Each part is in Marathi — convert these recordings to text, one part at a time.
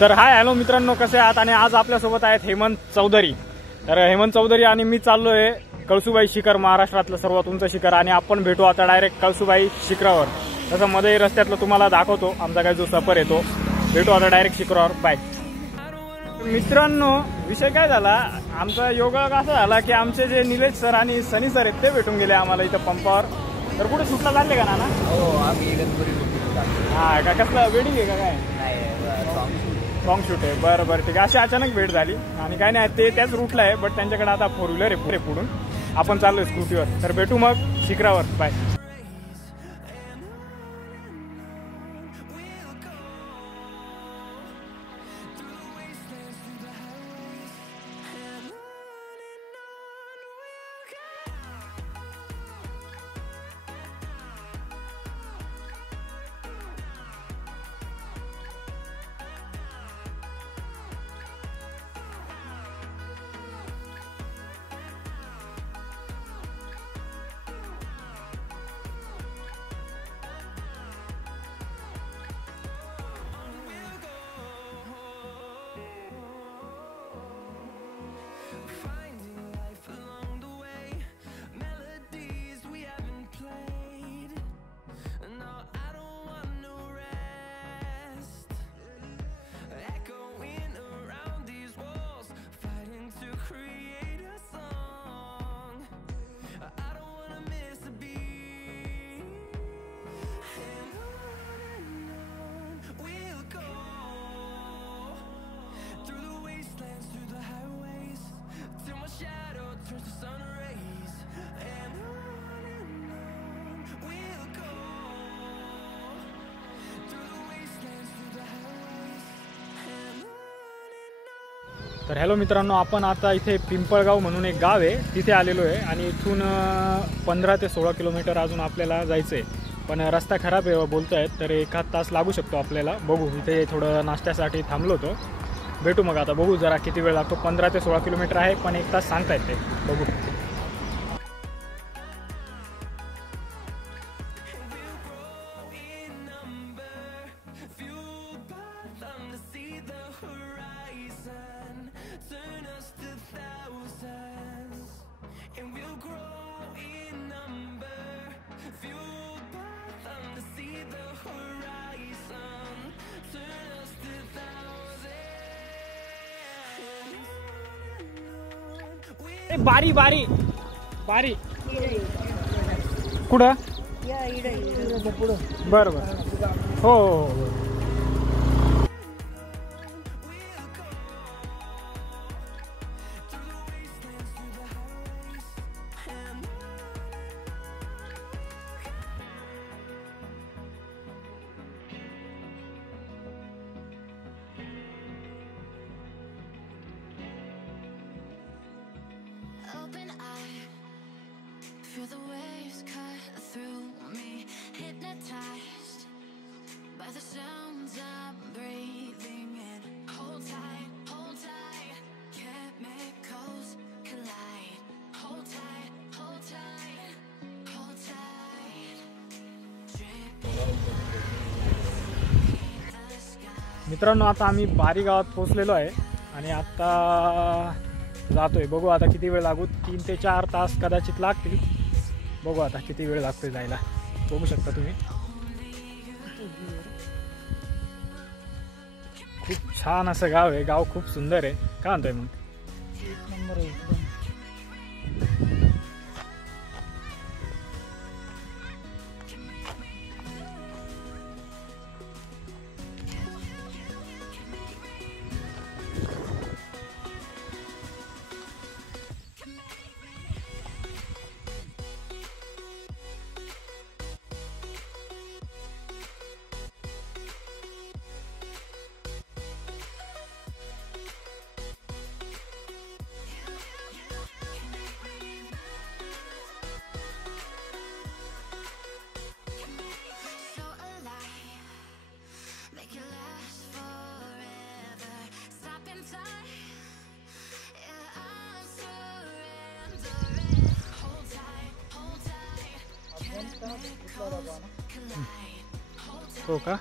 तर हाय हॅलो मित्रांनो, कसे आहात? आणि आज आपल्यासोबत आहेत हेमंत चौधरी. तर हेमंत चौधरी आणि मी चाललोय कळसुबाई शिखर, महाराष्ट्रातलं सर्वात उंच शिखर. आणि आपण भेटू आता डायरेक्ट कळसुबाई शिखरावर. तसं मध्ये रस्त्यातलं तुम्हाला दाखवतो आमचा काय जो सफर येतो. भेटू आता डायरेक्ट शिखरावर. बाय मित्रांनो. विषय काय झाला, आमचा योगा कसा झाला की आमचे जे निलेश सर आणि सनी सर आहेत ते भेटून गेले आम्हाला इथं पंपावर. तर कुठे सुटला चालले का ना? हो, आम्ही गणपती. हा का, कसलं वेडिंग आहे का काय? सॉन्ग शूट आहे. बरं बरं ठीक आहे. अशी अचानक भेट झाली आणि काय नाही, ते त्याच रूटला आहे, बट त्यांच्याकडे आता 4 व्हीलर आहे पुढे पुढून. आपण चाललोय स्कूटीवर. तर भेटू मग शिखरावर. बाय. तर हॅलो मित्रांनो, आपण आता इथे पिंपळगाव म्हणून एक गाव आहे तिथे आलेलो आहे. आणि इथून 15 ते 16 किलोमीटर अजून आपल्याला जायचं आहे. पण रस्ता खराब आहे बोलतायत, तर 1 तास लागू शकतो आपल्याला. बघू, इथे थोडं नाश्त्यासाठी थांबलो होतो. भेटू मग आता. बघू जरा किती वेळ लागतो. 15 ते 16 किलोमीटर आहे, पण 1 तास सांगतायत ते. बघू. बारी बारी बारी कुठं? बरं बरं. हो हो. Open eye, feel the waves cut through me, hypnotized by the sounds I'm breathing in. Hold tight, chemicals collide. Hold tight, hold tight, hold tight. मित्रांनो, आता आम्ही बारी गावात पोहोचलेलो आहे आणि आता जातोय. बघू आता किती वेळ लागू. 3 ते 4 तास कदाचित लागतील. बघू आता किती वेळ लागतोय जायला. बघू शकता तुम्ही. खूप छान असं गाव आहे. गाव खूप सुंदर आहे. काय म्हणतोय मग? 1 नंबर आहे. collide. हो का?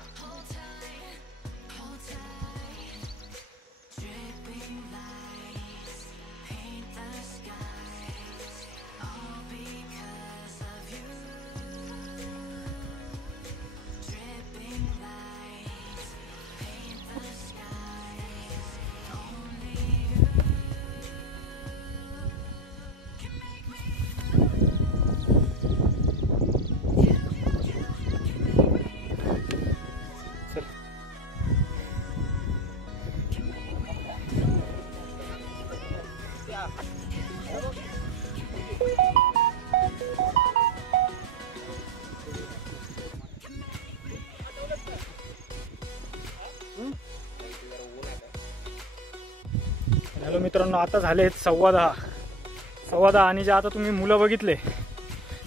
हॅलो मित्रांनो, आता झाले 10:15 आणि जे आता तुम्ही मुलं बघितले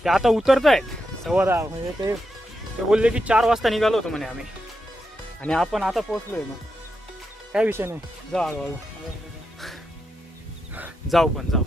ते आता उतरत आहेत 10:15. म्हणजे ते बोलले की 4 वाजता निघालो होतो म्हणे आम्ही, आणि आपण आता पोहोचलोय. मग काय विषय नाही, जाऊ हळूहळू जाऊ, पण जाऊ.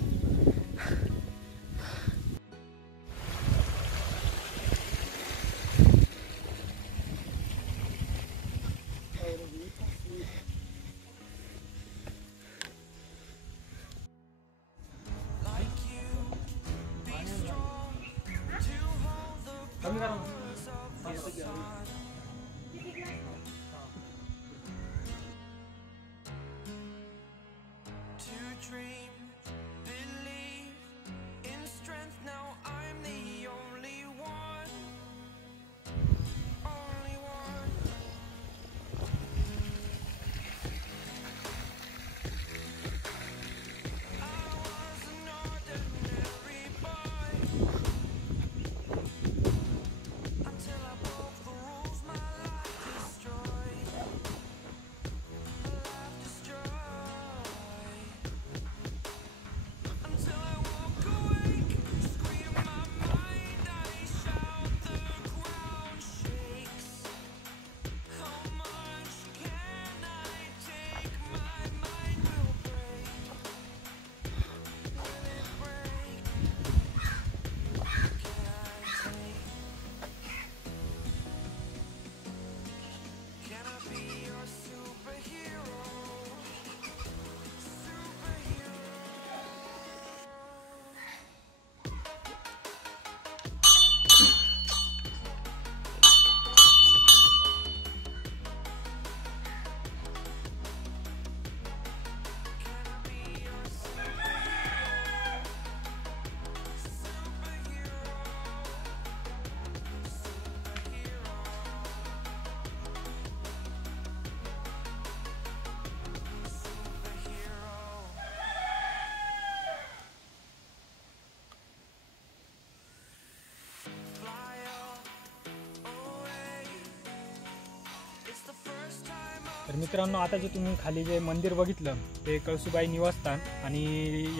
तर मित्रांनो, आता जे तुम्ही खाली जे मंदिर बघितलं ते कळसुबाई निवासस्थान, आणि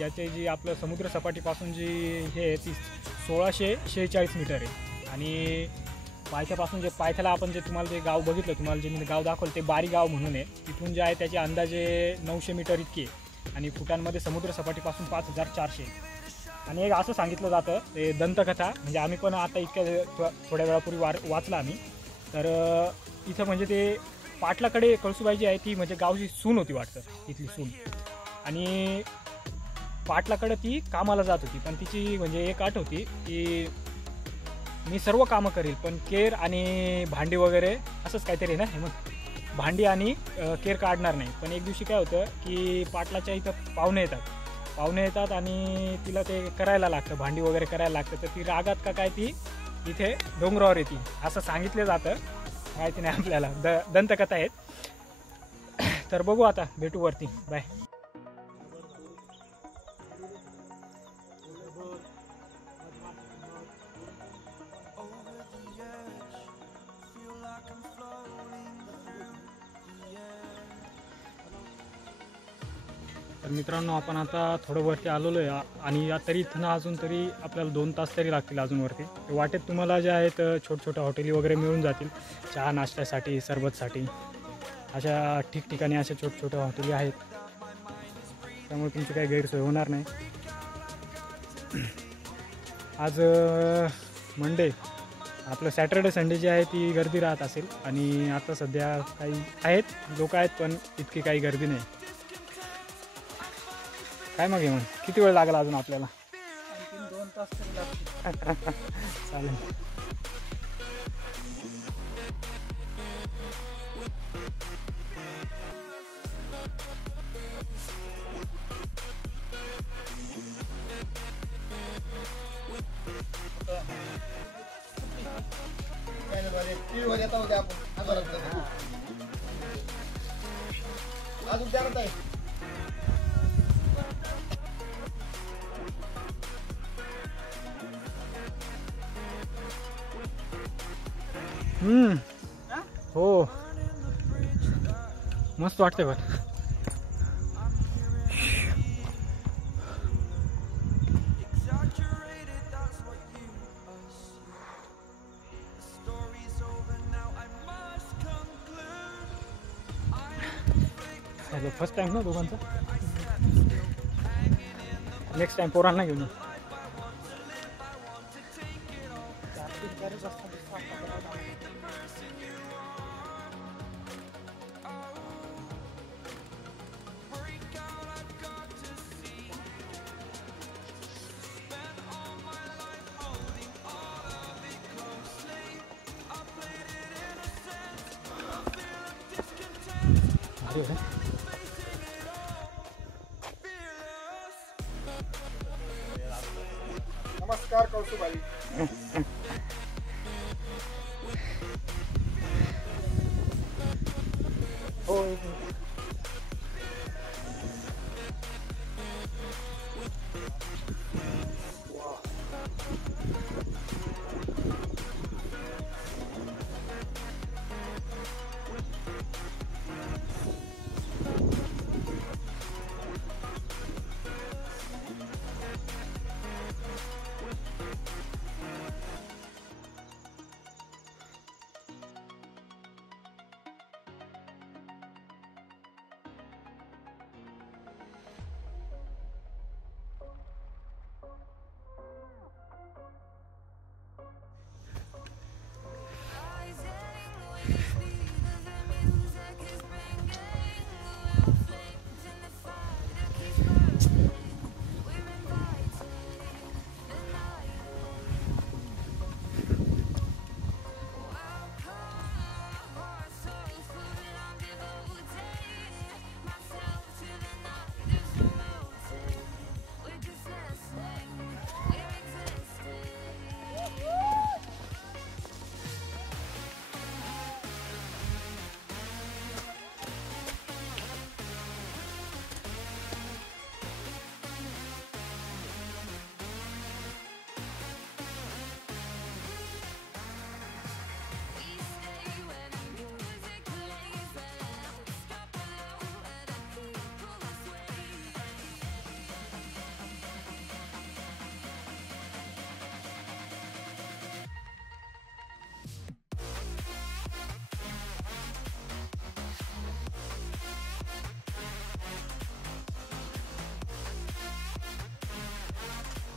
याचे जी आपलं समुद्र सपाटीपासून जी हे आहे ती 1646 मीटर आहे. आणि पायथ्यापासून जे पायथ्याला आपण जे तुम्हाला जे गाव बघितलं, तुम्हाला जे मी गाव दाखवलं ते बारी गाव म्हणून आहे. तिथून जे आहे त्याचे अंदाजे 900 मीटर इतके, आणि फुटांमध्ये समुद्र सपाटीपासून 5400. आणि एक असं सांगितलं जातं, ते दंतकथा, म्हणजे आम्ही पण आता इतक्या थोड्या वेळापूर्वी वाचला आम्ही. तर इथं म्हणजे ते पाटलाकडे कळसुबाई जी आहे ती म्हणजे गावची सून होती वाटतं, तिथली सून, आणि पाटलाकडे ती कामाला जात होती. पण तिची म्हणजे एक अट होती की मी सर्व कामं करेल, पण केर आणि भांडी वगैरे असंच काहीतरी ना, हे मग भांडी आणि केर काढणार नाही. पण एक दिवशी काय होतं की पाटलाच्या इथं पाहुणे येतात आणि तिला ते करायला लागतं, भांडी वगैरे करायला लागतं. तर ती रागात का काय ती इथे डोंगरावर येते असं सांगितलं जातं, माहिती नाही आपल्याला, दंतकथा आहेत. तर बघू, आता भेटू वरती. बाय. तर मित्रांनो, आपण आता थोडं वरती आलेलो आहे, आणि तरी इथं अजून तरी आपल्याला 2 तास तरी लागतील अजून वरती. वाटेत तुम्हाला जे आहेत छोट्या हॉटेली वगैरे मिळून जातील, चहा नाश्त्यासाठी, सरबतसाठी, अशा ठिकठिकाणी अशा छोट्या हॉटेली आहेत. त्यामुळे तुमची काही गैरसोय होणार नाही. आज मंडे, आपलं सॅटर्डे संडे जी आहे ती गर्दी राहत असेल, आणि आता सध्या काही आहेत लोक आहेत, पण इतकी काही गर्दी नाही. काय मग किती वेळ लागला अजून आपल्याला? 2 तास तरी लागतील. चालेल. अजून द्या आहे. हो, मस्त वाटते पण. फर्स्ट टाइम ना दोघांचा. नेक्स्ट टाइम पोरांना घेऊन. नमस्कार कौशुभाई. हो.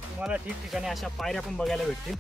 तुम्हाला ठिकठिकाणी अशा पायऱ्या पण बघायला भेटतील.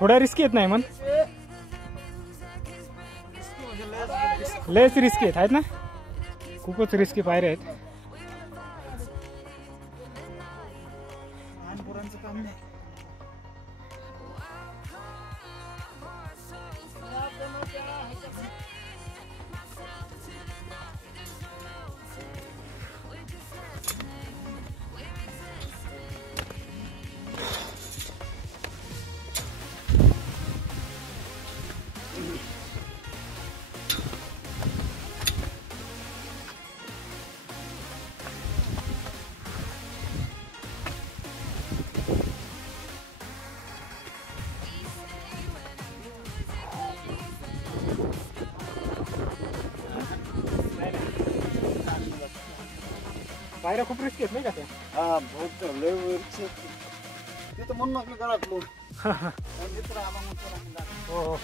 थोड्या रिस्की आहेत नाही मग लयच रिस्की आहेत ना. खूपच रिस्की पायऱ्या आहेत. लहानपोरांचं काम नाही. पायऱ्या खूप रिस्की आहेत नाही का त्या. हा बहुत लय वरचे ते तर म्हणून आपल्या घरात लोक मित्र आला म्हणतो. हो हो.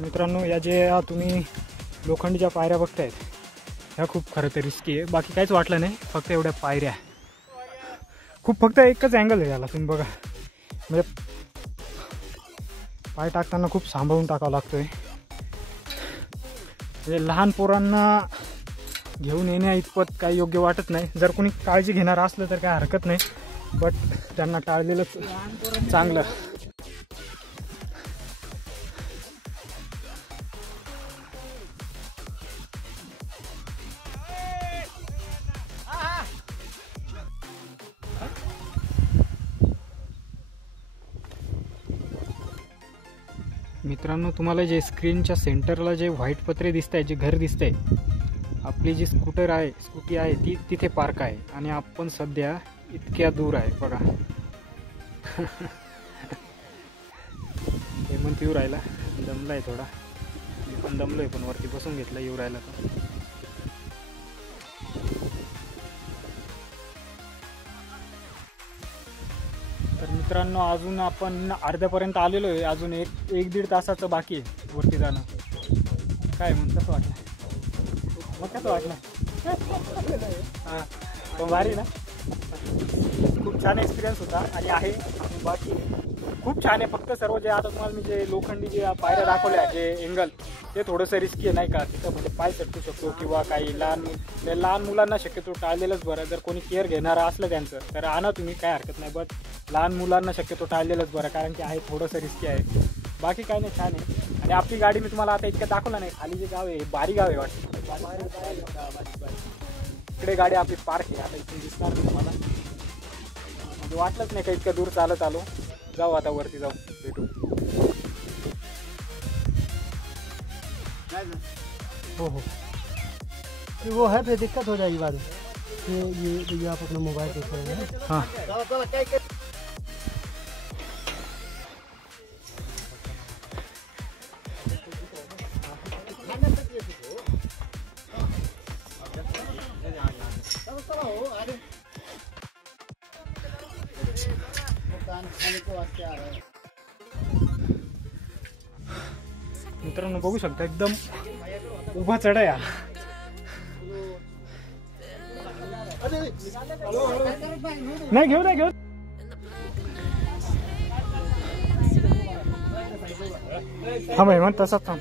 मित्रांनो या जे तुम्ही लोखंडीच्या पायऱ्या बघतायत ह्या खूप खरं तर रिस्की आहे. बाकी काहीच वाटलं नाही, फक्त एवढ्या पायऱ्या खूप, फक्त एकच अँगल आहे याला. तुम्ही बघा म्हणजे पाय टाकताना खूप सांभाळून टाकावं लागतोय. म्हणजे लहान पोरांना घेऊन येण्या इतपत काही योग्य वाटत नाही. जर कोणी काळजी घेणार असलं तर काय हरकत नाही, बट त्यांना टाळलेलंच चांगलं. मित्रांनो तुम्हाला जे स्क्रीनच्या सेंटरला जे व्हाईट पत्रे दिसत आहे, जे घर दिसतंय, आपली जी स्कूटी आहे ती तिथे पार्क आहे आणि आपण सध्या इतक्या दूर आहे बघा. हेमंत येऊ राहिला, दमलाय थोडा, मी पण दमलोय, पण वरती बसून घेतला येऊ राहिला तर मित्रांनो अजून आपण अर्ध्यापर्यंत आलेलो आहे. अजून एक दीड तासाचं बाकी आहे वरती जाणं. काय म्हणून कसं वाटलं? मग कसं वाटलं? हां पण भारी ना, खूप छान एक्सपिरियन्स होता आणि आहे बाकी खूप छान आहे. फक्त सर्व जे आता तुम्हाला मी जे लोखंडी जे पायऱ्या दाखवल्या, जे एंगल, ते थोडंसं रिस्की आहे नाही का. तिथं म्हणजे पाय सटकू शकतो किंवा काही लहान मुलांना शक्यतो टाळलेलंच बरं. जर कोणी केअर घेणारं असलं त्यांचं तर आणा तुम्ही, काय हरकत नाही, बट लहान मुलांना शक्यतो टाळलेलंच बरं, कारण की आहे थोडंसं रिस्की आहे. बाकी काय नाही, छान आहे. आणि आपली गाडी मी तुम्हाला आता इतकं दाखवलं नाही. खाली जे गाव आहे बारी गाव आहे वाटतं, इकडे गाडी आपली पार्क आहे. आता इथे दिसणार नाही तुम्हाला, म्हणजे वाटलंच नाही का इतकं दूर चालत आलो. जाऊ आता वरती जाऊ, भेटू. हो हो, वो है फिर दिक्कत हो जाएगी बाद में. ये आप अपना मोबाइल देख रहे हैं. हाँ मित्रांनो बघू शकता एकदम उभा चढाया. नाही घेऊ नाही घेऊ. थांब हेमंत, तसाच थांब.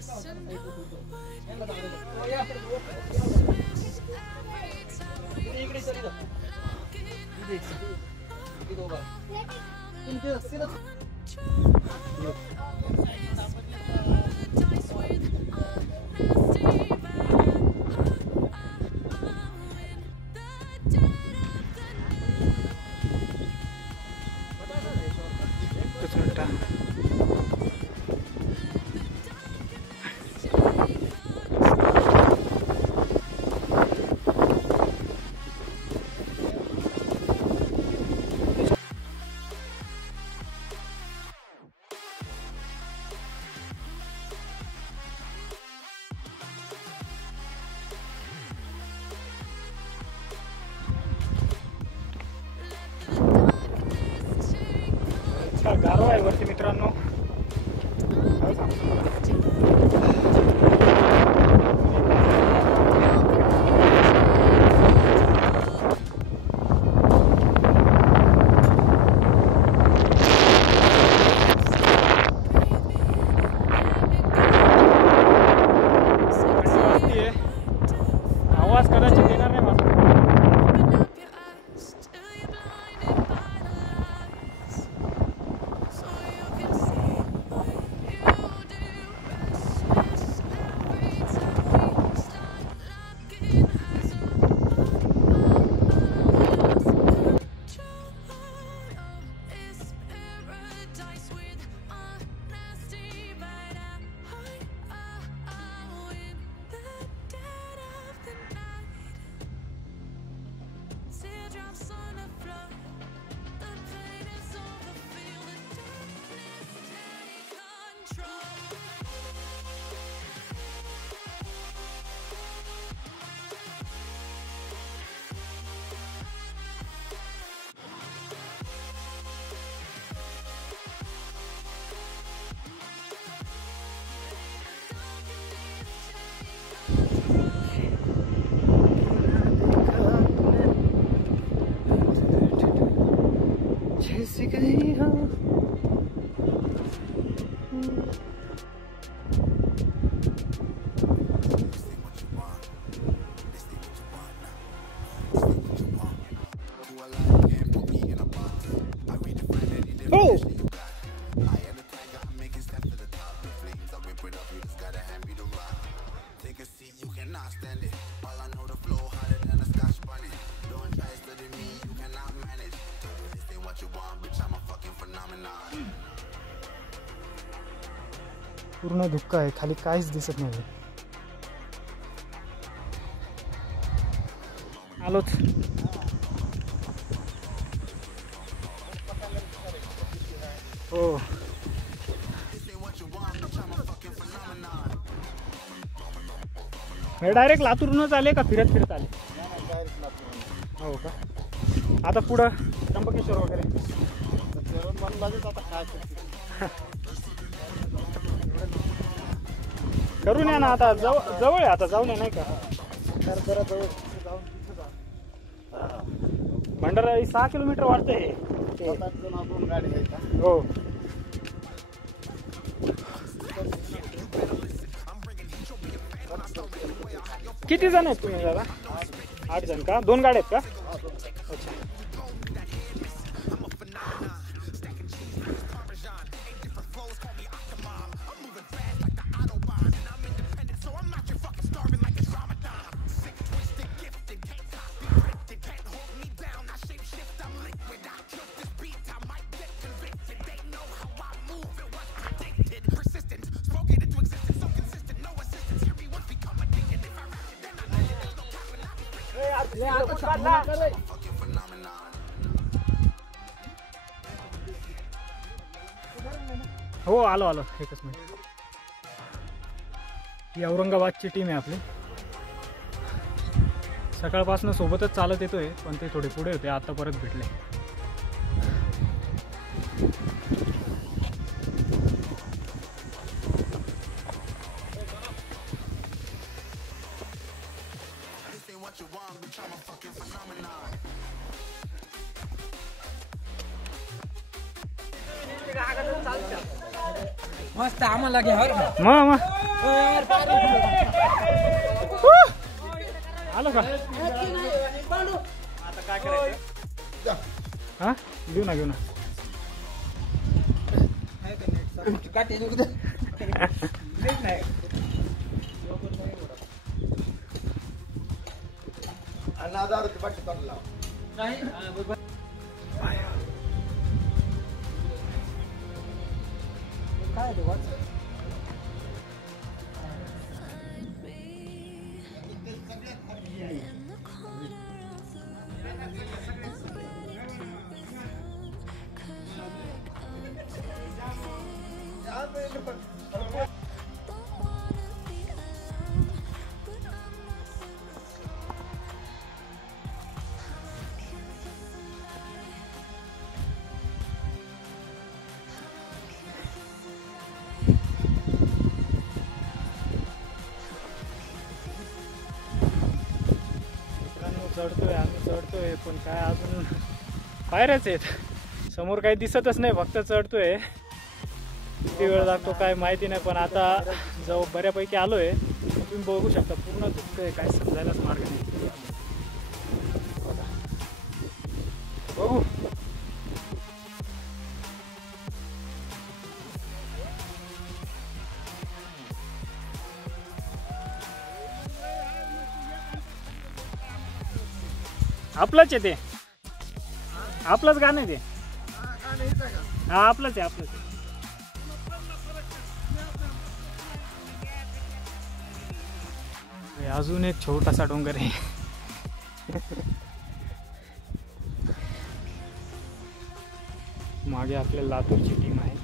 गारवा आहे वरती मित्रांनो. आवाज कदाचित येणार नाही माझा. पूर्ण धुक्का आहे, खाली काहीच दिसत नाही. आलोच. हो डायरेक्ट लातूरनच आले का फिरत फिरत आले? डायरेक्ट लागतो. हो का. आता पुढं त्र्यंबकेश्वर वगैरे जेवण मला लागेल आता काय करते. करून या ना आता. जवळ आहे आता, जाऊन या नाही का. तर जरा जवळ जाऊन तिथं जा. भंडारा 6 किलोमीटर वाटतं हे. 7-8 जण आपण गाडी आहे का. हो किती जण आहेत तुम्ही दादा? 8 जण का? 2 गाड्या आहेत का? अच्छा. हो आलो आलो. एकच मिनिट. ही औरंगाबादची टीम आहे आपली. सकाळपासून सोबतच चालत येतोय, पण ते थोडे पुढे होते, आता परत भेटले. मस्त आम्हाला घ्या मग आलो का. आता काय करायचं? हा घेऊ ना घेऊ ना. काय ते वाच. चढतोय आम्ही चढतोय, पण काय अजून पायऱ्याच आहेत. समोर काही दिसतच नाही, फक्त चढतोय. किती वेळ लागतो काय माहिती नाही, पण आता जवळ बऱ्यापैकी आलोय. तुम्ही बघू शकता पूर्ण धुकतंय, काय समजायलाच मार्ग नाही. बघू आपलंच आहे ते. आपलंच गाणं आहे ते. हा आपलंच आहे आपलंच आहे. अजून एक छोटासा डोंगर आहे. मागे आपल्या लातूरची टीम आहे.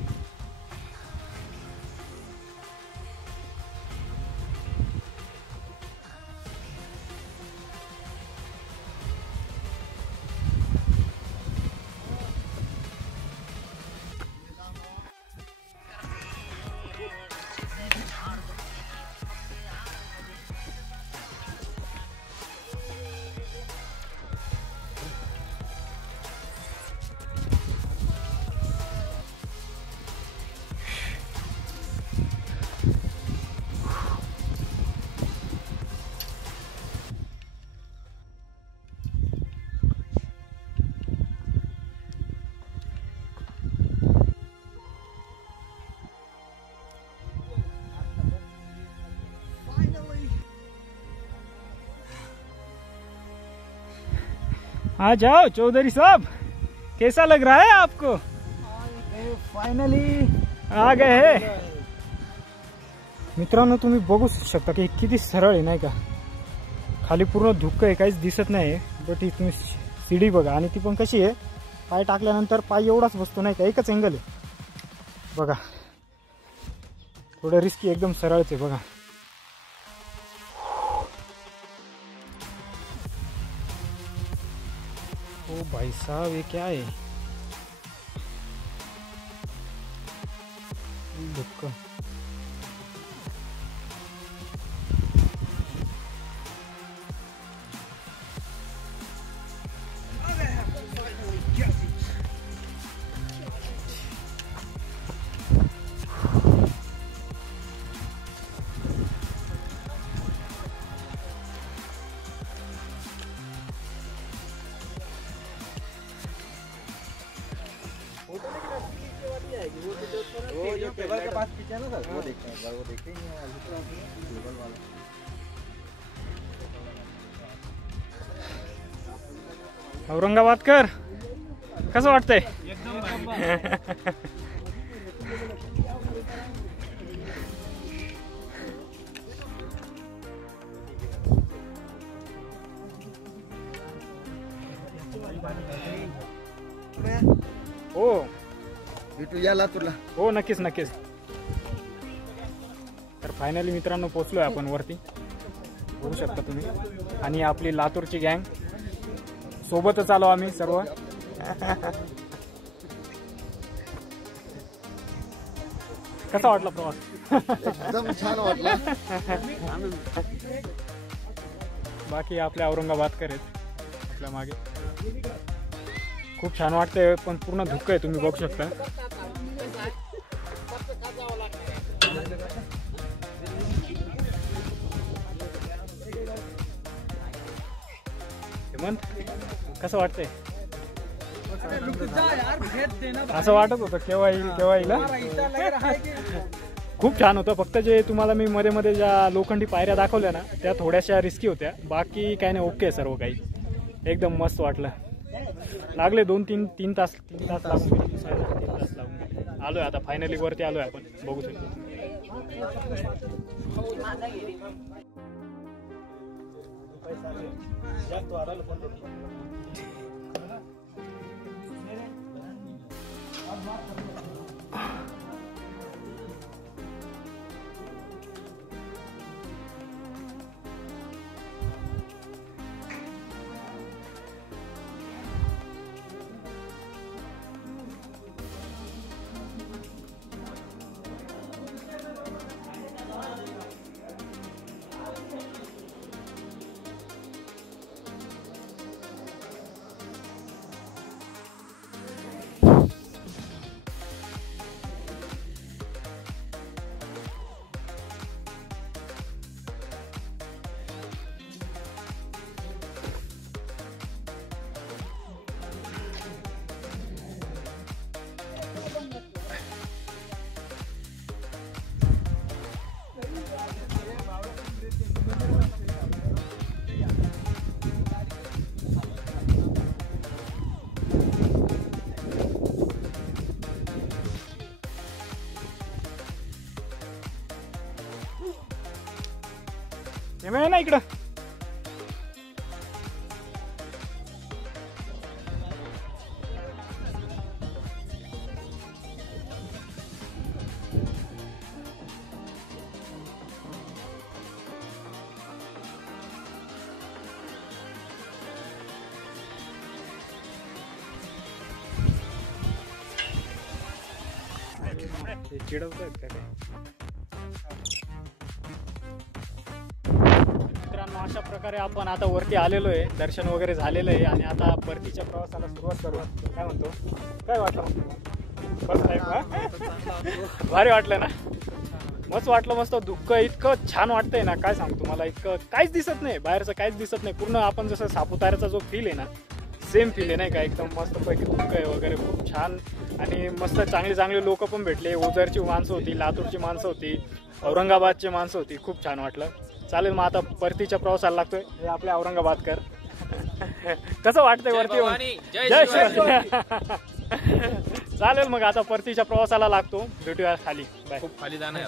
आ जाओ चौधरी साहब, कैसा लग रहा है आपको? फाइनली आ गए हैं. मित्रांनो तुम्ही बघू शकता की किती सरळ आहे नाही का. खाली पूर्ण धुक्क आहे, काहीच दिसत नाही. बट ही तुम्ही सीडी बघा आणि ती पण कशी आहे, पाय टाकल्यानंतर पाय एवढाच बसतो नाही का, एकच अँगल आहे बघा. थोडं रिस्की, एकदम सरळच आहे बघा. ओ भाई साहब ये क्या है, धुक्क. वो जो टेबल के पास पीछे ना सर, वो देखते हैं एक बार, वो देखते ही नहीं है टेबल वाला. औरंगाबादकर कसं वाटतंय? हो भेटू या लातूरला. हो नक्कीच नक्कीच. तर फायनली मित्रांनो पोचलोय आपण वरती, बघू शकता तुम्ही. आणि आपली लातूरची गँग सोबतच आलो आम्ही सर्व. कसा वाटला प्रवास? एकदम छान वाटलं. बाकी आपल्या औरंगाबादकर आहेत आपल्या मागे. खूप छान वाटतंय पण पूर्ण धुक्क आहे, तुम्ही बघू शकता. हेमंत कसं वाटतंय? असं वाटत होतं केव्हा येईल केव्हा येईल. खूप छान होतं. फक्त जे तुम्हाला मी मध्ये मध्ये ज्या लोखंडी पायऱ्या दाखवल्या ना त्या थोड्याशा रिस्की होत्या, बाकी काय नाही, ओके सर्व काही एकदम मस्त वाटलं. लागले 2-3 तास लागून गेले. आलोय आता फायनली वरती आलोय आपण, बघू शकतो. आहे ना इकडं. चिडवतोय का काय? मित्रांनो अशा प्रकारे आपण आता वरती आलेलो आहे, दर्शन वगैरे झालेलं आहे आणि आता परतीच्या प्रवासाला सुरुवात करू. काय म्हणतो, काय वाटलं बस आहे? भारी वाटलं ना, मस्त वाटलं. मस्त धुक्क इतकं छान वाटतंय ना, काय सांगतो मला. इतकं काहीच दिसत नाही, बाहेरचं काहीच दिसत नाही. पूर्ण आपण जसं सापुताऱ्याचा जो फील आहे ना सेम फील आहे नाही का. एकदम मस्त पैकी धुक्क आहे वगैरे, खूप छान. आणि मस्त चांगले चांगले लोक पण भेटले. ओझरची माणसं होती, लातूरची माणसं होती, औरंगाबादची माणसं होती. खूप छान वाटलं. चालेल मग आता परतीच्या प्रवासाला लागतोय. हे आपले औरंगाबादकर. कसं वाटतंय वरती? जय शिवाजी. चालेल मग आता परतीच्या प्रवासाला लागतो, भेटूया खाली. बाय. खूप खाली जाणार